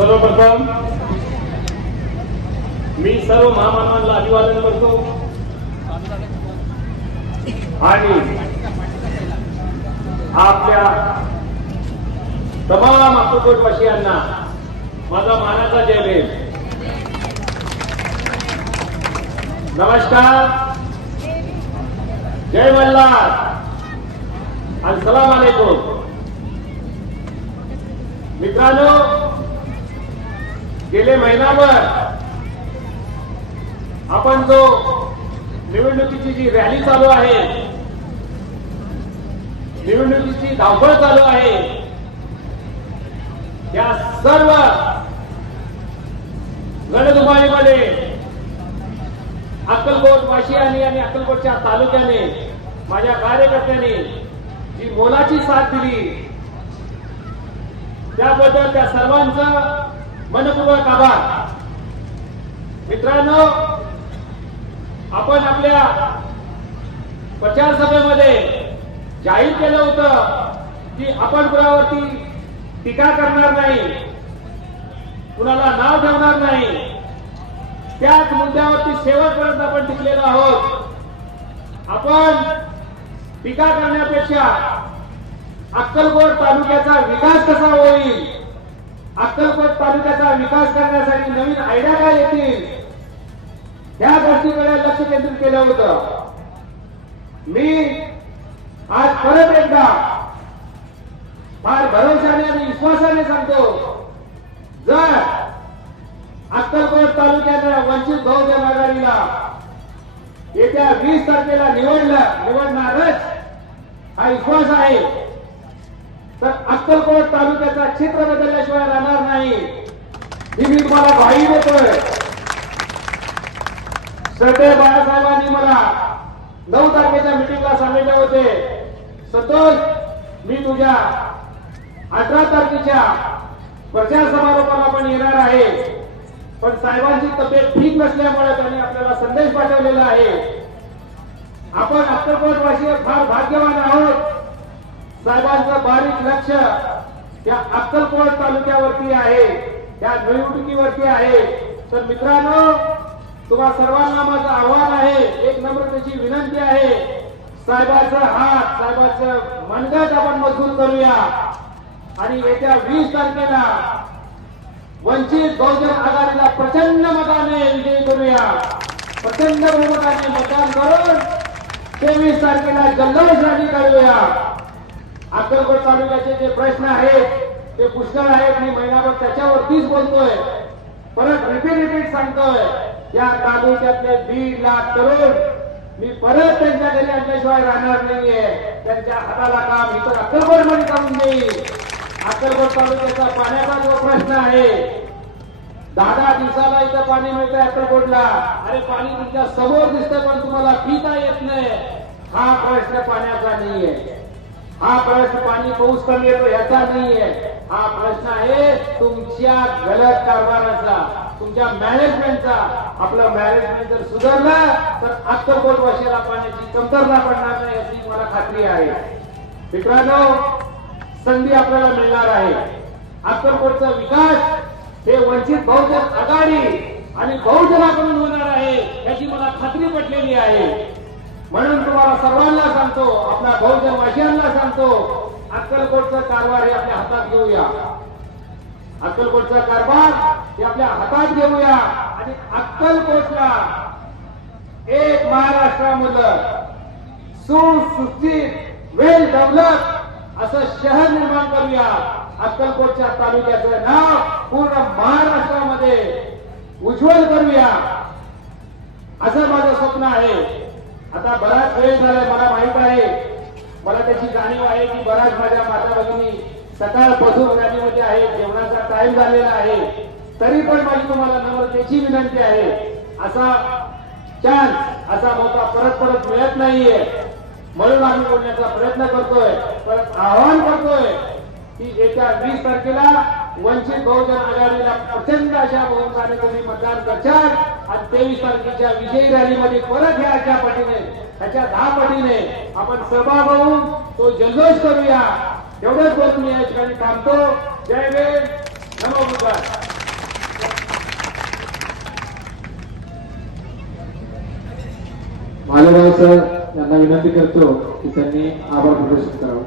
सर्वप्रथम मी सर्व महामानवांना अभिवादन करतो. आणि आपल्या तमाम अक्कलकोटवासियांना माझा मानाचा जय भेट नमस्कार. जय मल्हार आणि सलाम आलेकुम. मित्रांनो गेले महिनाभर आपण जो निवडणुकीची जी रॅली चालू आहे निवडणुकीची धावपळ चालू आहे या सर्व रणधुमाळीमध्ये अक्कलकोट वाशियाने आणि अक्कलकोटच्या तालुक्याने माझ्या कार्यकर्त्यांनी जी मोलाची साथ दिली त्याबद्दल त्या सर्वांचं मनपूर्वक आभार. मित्रांनो आपण आपल्या प्रचार सभेमध्ये जाहीर केलं होतं की आपण कुणावरती टीका करणार नाही कुणाला नाव ठेवणार नाही त्याच मुद्द्यावरती शेवटपर्यंत आपण टिकलेलो आहोत. आपण टीका करण्यापेक्षा अक्कलकोट तालुक्याचा विकास कसा होईल अक्कलकोट तालुक्याचा विकास करण्यासाठी नवीन आयडिया काय येतील? त्या गोष्टीकडे लक्ष केंद्रित केलं होतं. मी आज परत एकदा फार भरोशाने आणि विश्वासाने सांगतो जर अक्कलकोट तालुक्याच्या वंचित बहुजन आघाडीला येत्या वीस तारखेला निवडलं निवडणारच हा विश्वास आहे तर अक्कलकोट तालुक्याचा क्षेत्र बदलल्याशिवाय राहणार नाही. ही मी तुम्हाला भाई देतोय. सरदेव बाळासाहेबांनी मला नऊ तारखेच्या मिटिंगला सांगितले होते. सतोष मी तुझ्या अठरा तारखेच्या प्रचार समारोपाला पण येणार आहे. पण साहेबांची तब्येत ठीक नसल्यामुळे त्यांनी आपल्याला संदेश पाठवलेला आहे. आपण अक्कलकोट फार भाग्यवान आहोत. साहेबांचं बारीक लक्ष त्या अक्कलकोट तालुक्यावरती आहे त्या निवडणुकीवरती आहे. तर मित्रांनो तुम्हा सर्वांना माझं आव्हान आहे एक नम्रतेची विनंती आहे. साहेबांचा हात साहेबांचं मनगट आपण मजबूत करूया. आणि येत्या वीस तारखेला वंचित बहुजन आघाडीला प्रचंड मताने विजयी करूया. प्रचंड बहुमताने मतदान करून तेवीस तारखेला जल्लोष रॅली काढूया. अक्कलकोट तालुक्याचे जे प्रश्न आहेत ते पुष्कळ आहेत. मी महिनाभर त्याच्यावरतीच बोलतोय. परत रिपीट रिपीट सांगतोय. या तालुक्यातले दीड लाख तरुण मी परत त्यांच्या घरी आणल्याशिवाय राहणार नाहीये. त्यांच्या हाताला काम इतर अक्कलकोटमध्ये काढून देईल अक्कलकोट तालुक्याचा पाण्याचा जो प्रश्न आहे. दहा दहा दिवसाला इथं पाणी मिळतंय अक्कलकोटला. अरे पाणी तुमच्यासमोर दिसतंय पण तुम्हाला पिता येत नाही. हा प्रश्न पाण्याचा नाहीये. हा प्रश्न पाणी पाऊस कमी येतो याचा नाहीये. हा प्रश्न आहे तुमच्या गलत कारभाराचा तुमच्या मॅनेजमेंटचा. आपलं मॅनेजमेंट जर सुधारलं तर अक्कलकोट वर्षाला पाण्याची कमतरता पडणार नाही याची मला खात्री आहे. मित्रांनो संधी आपल्याला मिळणार आहे. अक्कलकोटचा विकास हे वंचित बहुजन आघाडी आणि बहुजनाकडून होणार आहे याची मला खात्री पटलेली आहे. म्हणून तुम्हाला सर्वांना सांगतो आपल्या बहुजन वाशियांना सांगतो अक्कलकोटचा कारभार हे आपल्या हातात घेऊया. अक्कलकोटचा कारभार हे आपल्या हातात घेऊया. आणि अक्कलकोटला एक महाराष्ट्रामधलं सुशिक्षित वेल डेव्हलप असं शहर निर्माण करूया. अक्कलकोटच्या तालुक्याचं नाव पूर्ण महाराष्ट्रामध्ये उज्ज्वल करूया. असं माझं स्वप्न आहे. आता बराच वेळ झालाय मला माहीत आहे. मला त्याची जाणीव आहे की बराच माझ्या माता भगिनी सकाळपासून राणीमध्ये आहे जेवणाचा टाइम झालेला आहे. तरी पण माझी तुम्हाला नम्रतेची विनंती आहे. असा चान्स असा मौका परत परत मिळत नाहीये. म्हणून आम्ही बोलण्याचा प्रयत्न करतोय. परत आवाहन करतोय की येत्या वीस तारखेला वंचित बहुजन आघाडीला प्रचंड अशा बहुमताने तुम्ही मतदान करशाल. आणि तेवीस तारखेच्या विजयी रॅलीमध्ये परत या अशा पटीने त्याच्या दहा पटीने आपण सभा होऊन तो जल्लोष करूया. एवढंच बोल मी या ठिकाणी थांबतो. जय वेद नमस्कार बुद्धाय. मालेगाव सर यांना विनंती करतो की त्यांनी आभार प्रदर्शित करावं.